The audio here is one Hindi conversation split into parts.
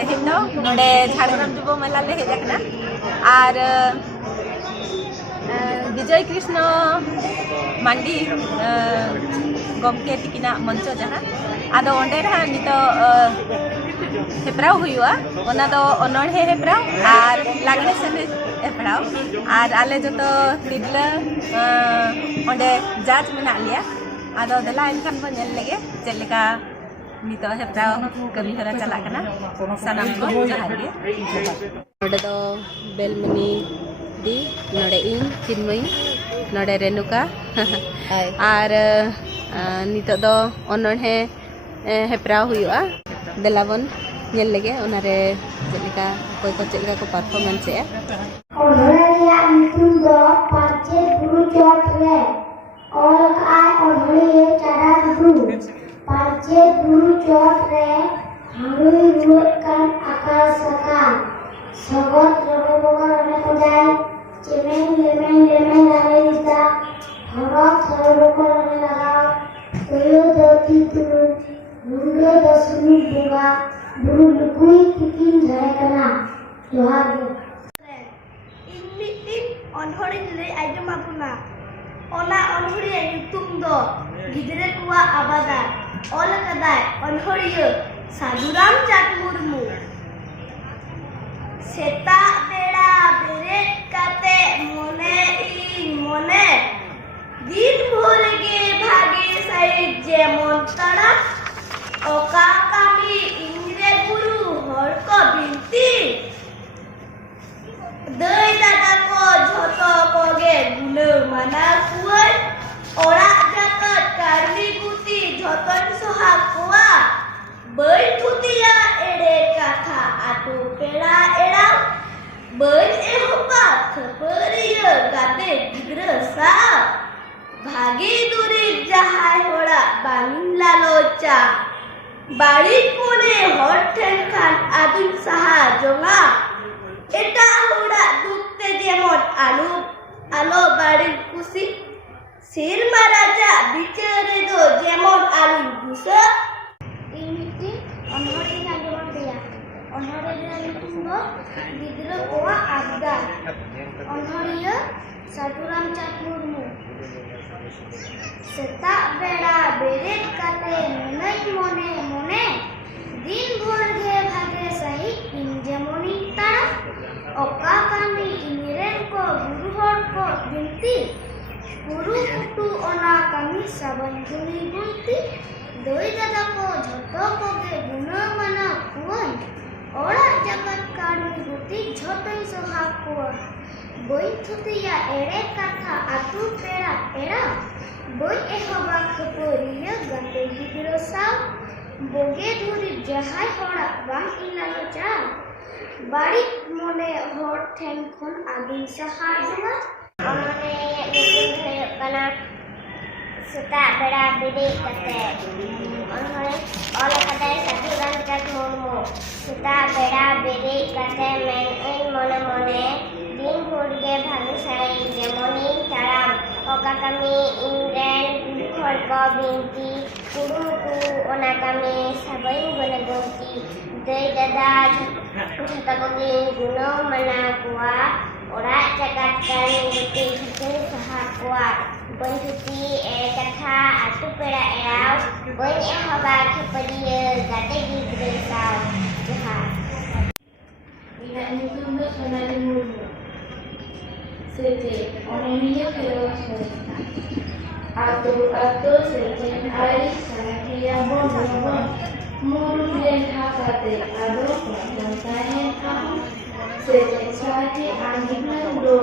तेहेन दो नोडे झारग्राम जुब मेला ले हेज आकना आर विजय कृष्ण मांडी गमके तिकिना मंचो जहाँ आदो ओंडे रहा नितो हेप्राव हुआ ओना दो अनोढ़े हेप्राव आर लागणे सेनेज हेप्राव आर आले जतो तिरला ओंडे जाज मेना लिया आदो दला इनखान बो नेल लेगे चेलेका नितो हेप्राव कमी हरा चला कना सनाम को जहार गे नोडे दो बेलमनी दी नोडे इन चिन्मयी नोडे रेणुका आर नितो दो अनोढ़े हेप्राव हुआ देलाबन नेल लेगे ओनारे चेलेका कोई को चेलेका को परफॉर्मेंस है ओढ़रिया नितुम दो पाचे बुरु चोट रे और आय ओढ़रिया चारा बुरु पाचे बुरु चोट रे हारुई रुए कान आकाश सका सगत रबो बगर अने कोजाय चेमें लेमें लागे दिता हरक थरो बगर अने लगाओ तोयो दोती तुरु मुंडे दसमी बुगा बुरु लुकुई तिकिन जाय कना जोहार मीटिंग अनहरी ले आइजम आपना ओना अनहरी युतुम दो गिदरे कुआ आबादा ओल कदाय अनहरियो साधुराम चाट मुर्मू सेता बेड़ा बेरे काते मोने मोने दिन भर गे भागे सही जेमन तारा ओका कामी इंग्रे गुरु हर को बिनती दई दादा को झोटो कोगे गुलो माना कुआय ओरा जाकत कारमी गुती झोटन सोहा कुआ बै थुतिया एड़े काथा आटो पेड़ा एड़ा बै एहोबा खबरियो गाते गिद्र सा भागी दूरी जहाय होड़ा बांगिन लालोचा बाड़ी कोने हर ठेन खान आदुन सहा जोंगा एटा होड़ा दुखते जेमन आलो बाड़ी कुसी सिर महाराजा बिचारे दो जेमन आलू गुसा इमिटी अनहरी नागमन दिया अनहरी नागमन दो गिद्र कोआ आबदा अनहरिया साधुराम चाट मुर्मू सेता बेड़ा बेरेट काते ननई मोने मोने दिन भर गे भागे सही इन जेमनी तारा ओका कामी इनिरेन को गुरु हर को बिनती गुरु कुटु ओना कामी साबन गुनी गुनती दई दादा को झोटो कोगे गुना मना कुवन ओड़ा जगत कामी गुती झोटन सोहा कुवन बई थुतिया एड़े काथा आतु पेड़ा एड़ा बई एहबा खपरिया गाते गिद्रो साव बोगे धुरी जहाय होड़ा बांग इलालो चा बाड़ी मोने हर ठेन खन आदिन सहा जुगा ओने मिटिंग होयो कना सेता बेड़ा बिदे कते ओने ओल कदाय साधुराम चाट मुर्मू सेता बेड़ा बिदे कते मेन इन मोने मोने दिन भर गे भागे साई जेमनी ताराम ओका कामी इंग्रेन हर को बिनती कुरुमुकु ओना कामी साबई गने गंती दई दादा झटा कोगी गुनो मना कुआ ओरा जगत कान गुती झटे सहा कुआ बंधुती ए कथा आतु पेड़ा एराव बन एहबा खपरियो गाते गिद्रे साव जोहार इना नितुम दो सोनाली मुर्मू सेचे अनहरिया केरो आतो सेचे आई साथिया बोन मुरुले ठाकाते आदो पंचाये काम सेचे साथी आंगिना दो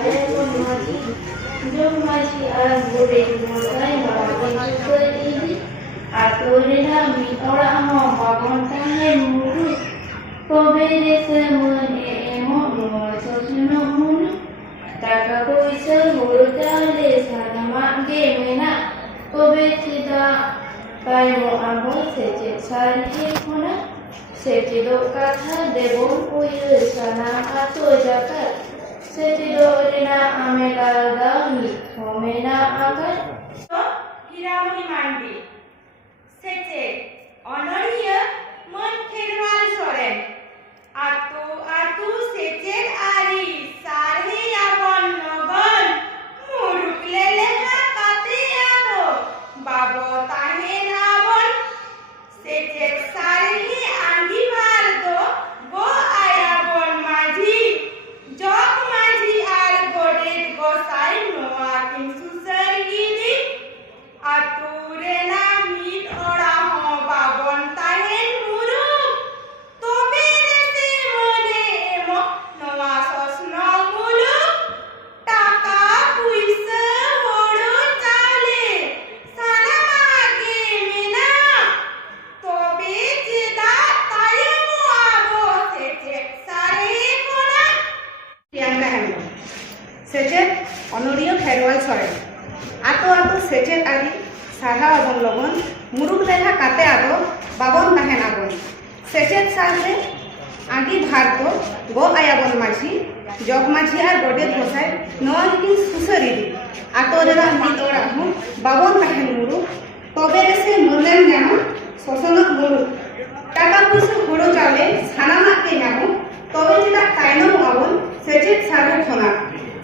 आये माची जो माची आज बोले मोसाई बाबा कोई आतो रेना मी ओरा मो बागन ताहे मुरु कोबेरे से मने एमो नो सोसनो मुनु taka koisa hurutale sanama ge mena kobe tida paimo amo seche sari khona seche do katha debon koyu sana ato jakat seche do rena amela da mi homena akat hiramani mandi seche honoria mon kherwal soren Atu atu secet ari sarhe abon nogon muruk leleha kate ado babo tahen abon secet sarhe anggi bardo go ayabon maji jog maji ar godet gosai noa kin susar gidi atu rena mit ora ho babon tahen muruk tobe rese mone emo noa sosno muluk taka puisa hodo chale sanamage mena tobe jeda tayamu abo seche sare kona Priyanka Hembram সেচেত অনড়িয় খেরওয়াল সরেন আতো আতো সেচেত আরি সাহা আবন লগন মুরুক লেখা কাতে আদো বাবন তাহেন আবন সেচেত সাথে আগে ভারত গো আয়াবন মাঝি জগ মাঝি আর গডেত বসায় নয়া কি সুসরি দি আতো রেরা মিত ওরা হন বাবন তাহেন মুরুক তবে রেসে মরলেন যেমন শোষণক মুরুক টাকা পয়সা হড়ো চালে সানামাকে যেমন তবে যেটা তাইনম আবন সেচেত সারে খোনা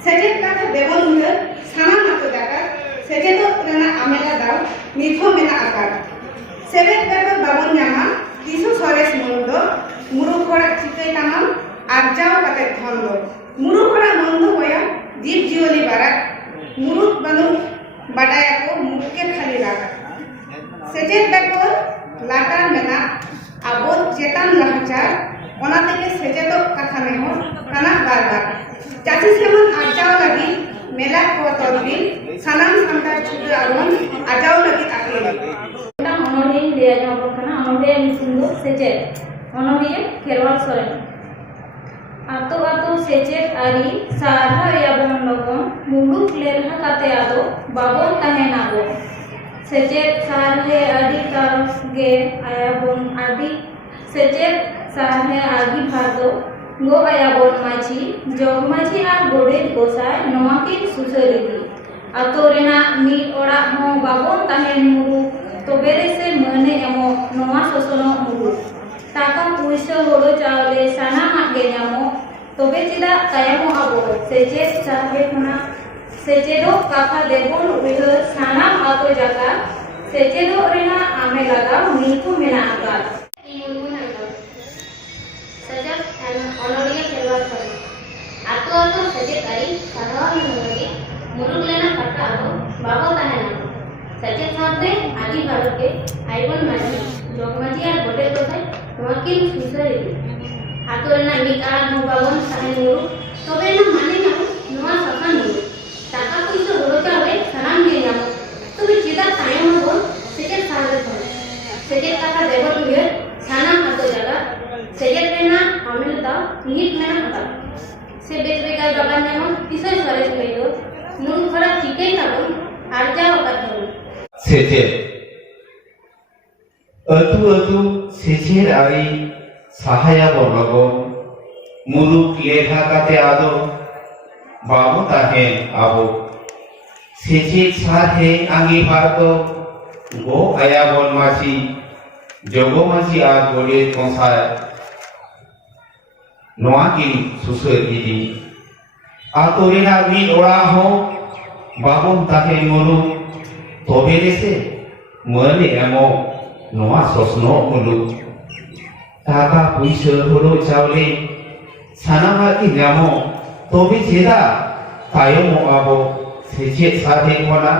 সেচেত কাছে বেবন হয়ে সানা মাতো দেখা সেচেত রেনা আমেলা দাও নিথো মেনা আকার সেবেত বেবর বাবন জামা কিছু সরেস মন্দ মুরু খড়া চিকাই তামাম আরজাও কাতে ধন্দ মুরু খড়া মন্দ হয়া জীব জিওলি বারাক মুরুক বানু বাডায়াকো মুখকে খালি লাগা সেচেত বেবর লাটার মেনা আবো চেতান লাহাচার ওনা থেকে সেচেত কথা নেহ কানা বারবার চাষি সেমন আরজাও লাগি মেলা কো তদবির সানাম সান্তার ছুটে আবন আরজাও লাগি আকিল অনড়িয়ে দেয়া যাবো কানা অনড়িয়ে নিসুন্দর সেচেত অনড়িয়ে খেরওয়াল সরেন আতো আতো সেচেত আরি সাহা ইয়াবন লগন মুরুক লেলহা কাতে আদো বাবন তাহেন আবো সেচেত সারহে আদি তারগে আয়াবন আদি সেচেত সারহে আদি ভারতো গো আয়াবন মাঝি জগ মাঝি আর গোড়েত গোসায় নোয়াকে সুসরিদি আতো রেনা মিট ওড়া হো বাবন তাহেন মুরুক তবে রেসে মনে এমো নোয়া শোষণ মুরুক টাকা পয়সা হড়ো চাওলে সানামাক গে ᱧᱟᱢᱚ তবে চেদা তায়ামো আবো সেচেত সারহে খোনা সেচেদো কাথা দেবন উইহার সানাম আতো জায়গা সেচেদো রেনা আমে লাগা মিলকু মেনা আকার সজব অনড়িয়া খেরওয়াল সরেন আতো আতো সেচেত আরি সাহা নগে মুরুক লেনা কাটা আদো বাবো তাহেন আবো সেচেত সাথে আদি ভারতকে আইবন মাঝি জগ মাঝি আর গোটে কোথায় তোমাকে সুসরে দি আতো রেনা মিট আর হো বাবন তাহেন মুরুক তবে না মানে না নোয়া সকান মুরুক টাকা পয়সা হড়ো চাওলে সানাম গে ᱧᱟᱢᱚ তবে যেটা তায়াম হবো সেচেত সারবে ধরে সেচেত কাথা দেবর হয়ে সানাম আতো জায়গা সেচেত রেনা আমেল দাও নিহিত মেনা হাতা সে বেচ বেকার বাগান যেমন কিসই সরে হইল মুরুক খরা ঠিকই তাবন আর যাও কাথন সেচেত আতু আতু সেচের আরি সাহায়া বলগন মুরুক লেখা কাতে আদো বাবু তাহেন আবো সেচেত সাথে আঙ্গি ভারত গো আয়াবন মাঝি জগ মাঝি আর গোড়ে কংসায় নোয়া কিন সুসর দিদি আতো রেনা মিট ওড়া হো বাবন তাহেন মুরুক তবে রেসে মনে এমো নোয়া শোষণ মুলুক টাকা পয়সা হড়ো চাওলে সানামাকি ᱧামᱚ তবে যেদা তায়মো আবো সেচেত সাথে খোনা